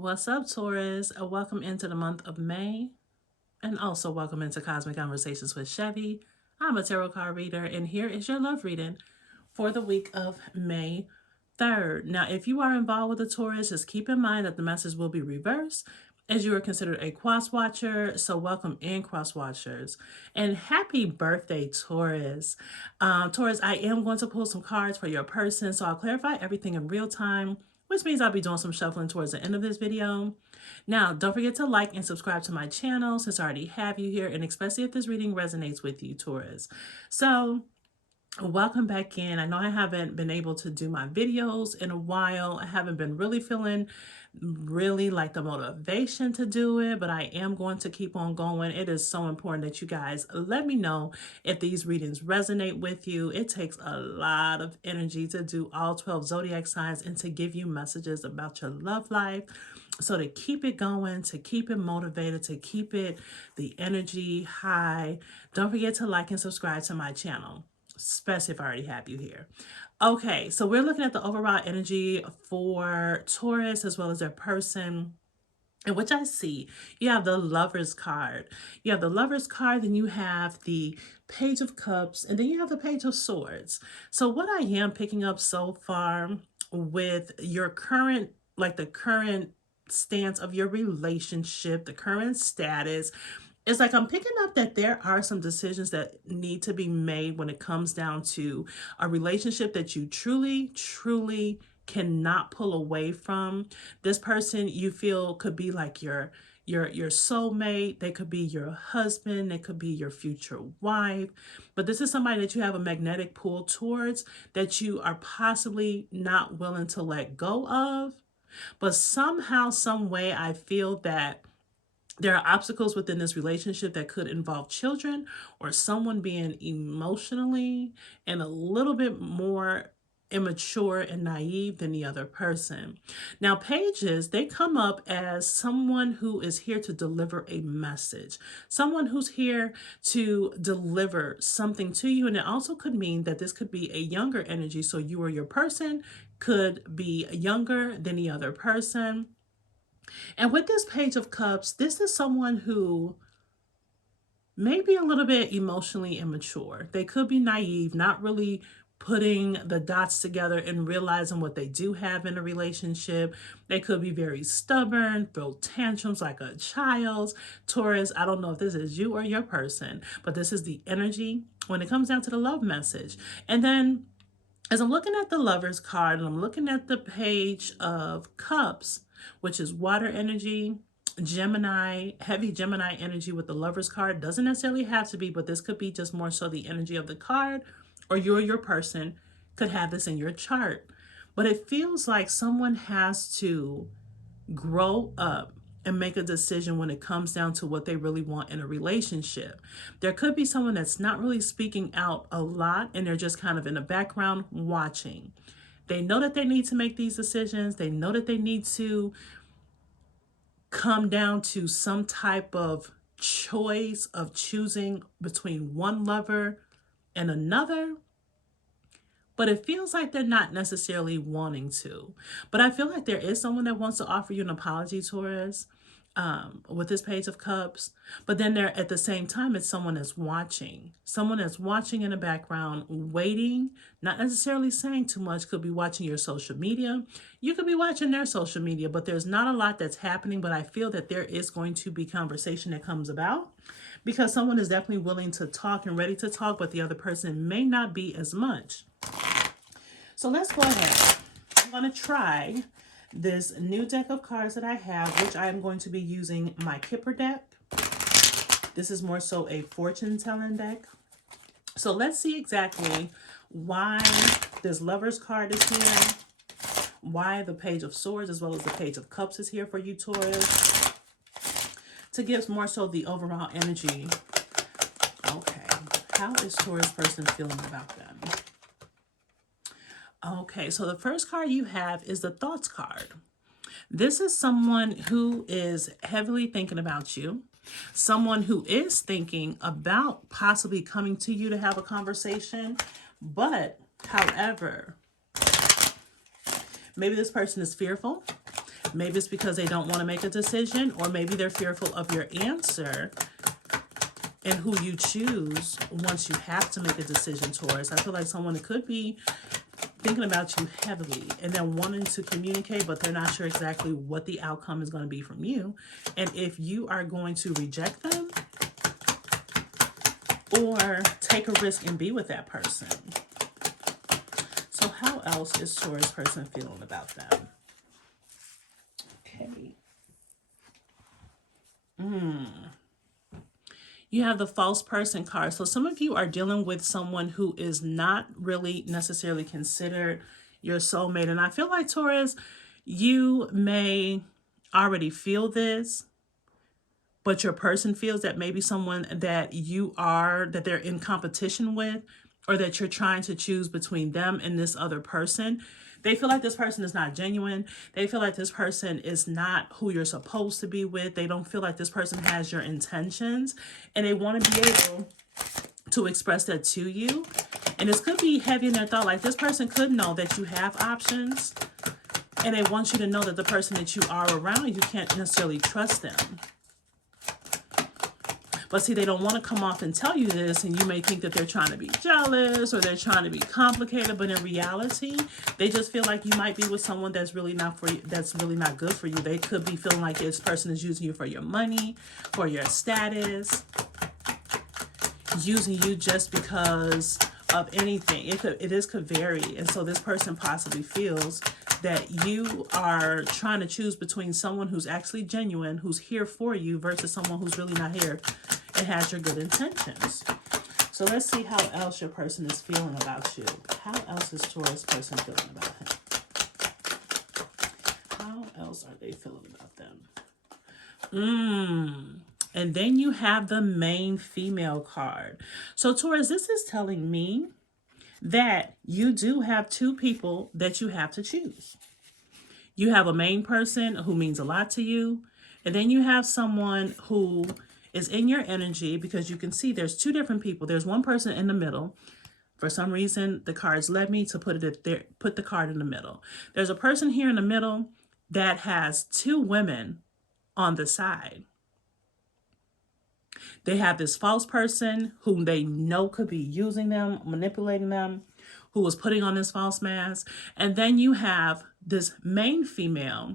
What's up, Taurus? Welcome into the month of May, and also welcome into Cosmic Conversations with Chevy. I'm a tarot card reader, and here is your love reading for the week of May 3rd. Now, if you are involved with a Taurus, just keep in mind that the message will be reversed as you are considered a cross watcher. So, welcome in, cross watchers, and happy birthday, Taurus. Taurus, I am going to pull some cards for your person, so I'll clarify everything in real time, which means I'll be doing some shuffling towards the end of this video. Now, don't forget to like and subscribe to my channel since I already have you here, and especially if this reading resonates with you, Taurus. So, welcome back in. I know I haven't been able to do my videos in a while. I haven't been really feeling like the motivation to do it, but I am going to keep on going. It is so important that you guys let me know if these readings resonate with you. It takes a lot of energy to do all 12 zodiac signs and to give you messages about your love life. So to keep it going, to keep it motivated, to keep it the energy high, don't forget to like and subscribe to my channel, especially if I already have you here. Okay, so we're looking at the overall energy for Taurus as well as their person. And which I see, you have the Lover's card. You have the Lover's card, then you have the Page of Cups, and then you have the Page of Swords. So what I am picking up so far with your current, the current stance of your relationship, the current status, it's like I'm picking up that there are some decisions that need to be made when it comes down to a relationship that you truly cannot pull away from. This person you feel could be like your soulmate. They could be your husband. They could be your future wife. But this is somebody that you have a magnetic pull towards that you are possibly not willing to let go of. But somehow, some way, I feel that there are obstacles within this relationship that could involve children or someone being emotionally and a little bit more immature and naive than the other person. Now, pages, they come up as someone who is here to deliver a message, someone who's here to deliver something to you. And it also could mean that this could be a younger energy. So you or your person could be younger than the other person. And with this Page of Cups, this is someone who may be a little bit emotionally immature. They could be naive, not really putting the dots together and realizing what they do have in a relationship. They could be very stubborn, throw tantrums like a child. Taurus, I don't know if this is you or your person, but this is the energy when it comes down to the love message. And then as I'm looking at the Lover's card and I'm looking at the Page of Cups, which is water energy, Gemini, heavy Gemini energy with the Lover's card. Doesn't necessarily have to be, but this could be just more so the energy of the card, or you or your person could have this in your chart. But it feels like someone has to grow up and make a decision when it comes down to what they really want in a relationship. There could be someone that's not really speaking out a lot and they're just kind of in the background watching. They know that they need to make these decisions. They know that they need to come down to some type of choice of choosing between one lover and another. But it feels like they're not necessarily wanting to. But I feel like there is someone that wants to offer you an apology, Taurus, with this Page of Cups. But then there, at the same time, it's someone that's watching. Someone that's watching in the background, waiting, not necessarily saying too much. Could be watching your social media. You could be watching their social media, but there's not a lot that's happening. But I feel that there is going to be conversation that comes about because someone is definitely willing to talk and ready to talk, but the other person may not be as much. So let's go ahead. I'm going to try this new deck of cards that I have, which I am going to be using my Kipper deck. This is more so a fortune telling deck. So let's see exactly why this Lover's card is here, why the Page of Swords as well as the Page of Cups is here for you, Taurus, to give more so the overall energy. Okay, how is Taurus person feeling about them? Okay, so the first card you have is the Thoughts card. This is someone who is heavily thinking about you, someone who is thinking about possibly coming to you to have a conversation, but however, maybe this person is fearful. Maybe it's because they don't want to make a decision, or maybe they're fearful of your answer and who you choose once you have to make a decision, Taurus. I feel like someone could be thinking about you heavily and then wanting to communicate, but they're not sure exactly what the outcome is going to be from you. And if you are going to reject them or take a risk and be with that person. So how else is Taurus person feeling about them? Okay. You have the false person card. So some of you are dealing with someone who is not really necessarily considered your soulmate. And I feel like, Taurus, you may already feel this, but your person feels that maybe someone that that they're in competition with, or that you're trying to choose between them and this other person. They feel like this person is not genuine. They feel like this person is not who you're supposed to be with. They don't feel like this person has your intentions, and they want to be able to express that to you. And this could be heavy in their thought. Like, this person could know that you have options, and they want you to know that the person that you are around, you can't necessarily trust them. But see, they don't want to come off and tell you this, and you may think that they're trying to be jealous or they're trying to be complicated, but in reality, they just feel like you might be with someone that's really not for you, that's really not good for you. They could be feeling like this person is using you for your money, for your status, using you just because of anything. It could vary. And so this person possibly feels that you are trying to choose between someone who's actually genuine, who's here for you, versus someone who's really not here and has your good intentions. So let's see how else your person is feeling about you. How else is Taurus person feeling about him? How else are they feeling about them? And then you have the main female card. So Taurus, this is telling me that you do have two people that you have to choose. You have a main person who means a lot to you, and then you have someone who is in your energy, because you can see there's two different people. There's one person in the middle. For some reason, the cards led me to put the card in the middle. There's a person here in the middle that has two women on the side. They have this false person whom they know could be using them, manipulating them, who was putting on this false mask. And then you have this main female,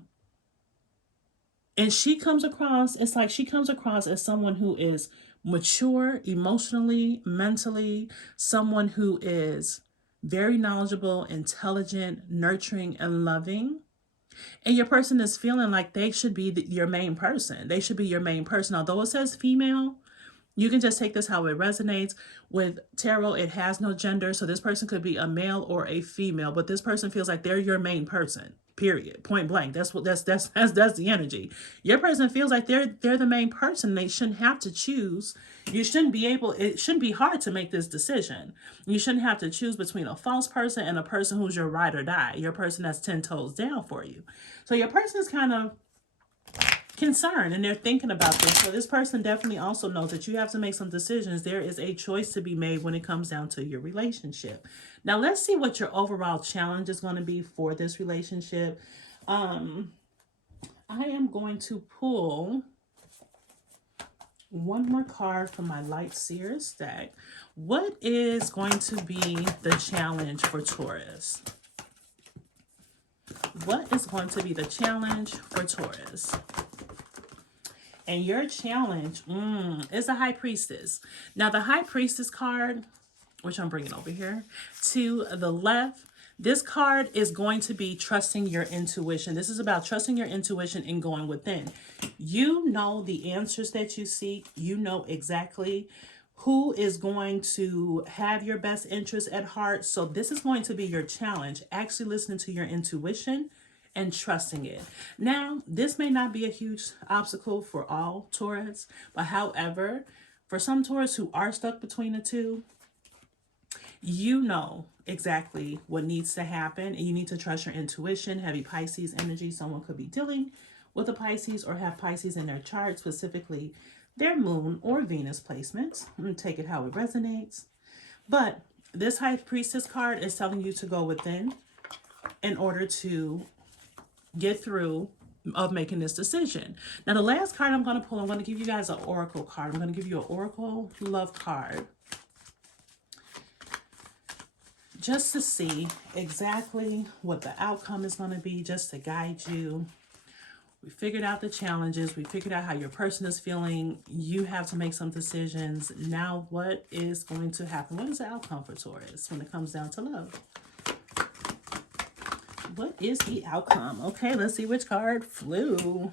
and she comes across, it's like she comes across as someone who is mature emotionally, mentally, someone who is very knowledgeable, intelligent, nurturing, and loving. And your person is feeling like they should be your main person. They should be your main person. Although it says female, you can just take this how it resonates. With tarot, it has no gender. So this person could be a male or a female, but this person feels like they're your main person. Period. Point blank. That's the energy. Your person feels like they're the main person. They shouldn't have to choose. It shouldn't be hard to make this decision. You shouldn't have to choose between a false person and a person who's your ride or die. Your person that's 10 toes down for you. So your person is kind of concerned, and they're thinking about this. So this person definitely also knows that you have to make some decisions. There is a choice to be made when it comes down to your relationship. Now let's see what your overall challenge is going to be for this relationship. I am going to pull one more card from my Light Seers deck. What is going to be the challenge for Taurus? What is going to be the challenge for Taurus? And your challenge is the High Priestess. Now, the High Priestess card, which I'm bringing over here to the left, this card is going to be trusting your intuition. This is about trusting your intuition and going within. You know the answers that you seek. You know exactly who is going to have your best interests at heart. So this is going to be your challenge, actually listening to your intuition and trusting it. Now, this may not be a huge obstacle for all Taurus, but however, for some Taurus who are stuck between the two, you know exactly what needs to happen, and you need to trust your intuition. Heavy Pisces energy, someone could be dealing with a Pisces or have Pisces in their chart, specifically their moon or Venus placements. I'm going to take it how it resonates. But this High Priestess card is telling you to go within in order to get through of making this decision. Now, the last card I'm going to pull, I'm going to give you guys an oracle card. I'm going to give you an oracle love card just to see exactly what the outcome is going to be, just to guide you. We figured out the challenges. We figured out how your person is feeling. You have to make some decisions. Now, what is going to happen? What is the outcome for Taurus when it comes down to love? What is the outcome? Okay, let's see which card flew.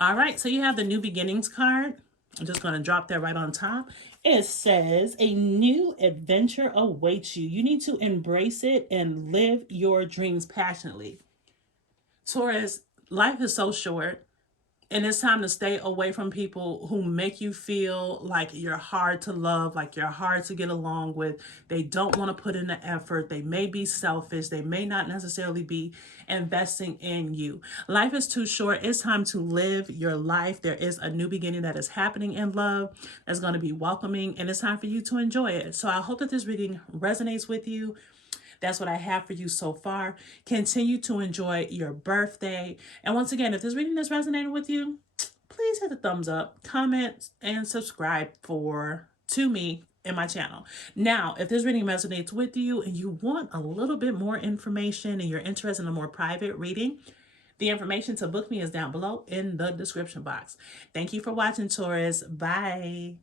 All right, so you have the New Beginnings card. I'm just going to drop that right on top. It says, a new adventure awaits you. You need to embrace it and live your dreams passionately. Taurus, life is so short. And it's time to stay away from people who make you feel like you're hard to love, like you're hard to get along with. They don't want to put in the effort. They may be selfish. They may not necessarily be investing in you. Life is too short. It's time to live your life. There is a new beginning that is happening in love that's going to be welcoming, and it's time for you to enjoy it. So I hope that this reading resonates with you. That's what I have for you so far. Continue to enjoy your birthday. And once again, if this reading has resonated with you, please hit the thumbs up, comment, and subscribe to me and my channel. Now, if this reading resonates with you and you want a little bit more information and you're interested in a more private reading, the information to book me is down below in the description box. Thank you for watching, Taurus. Bye.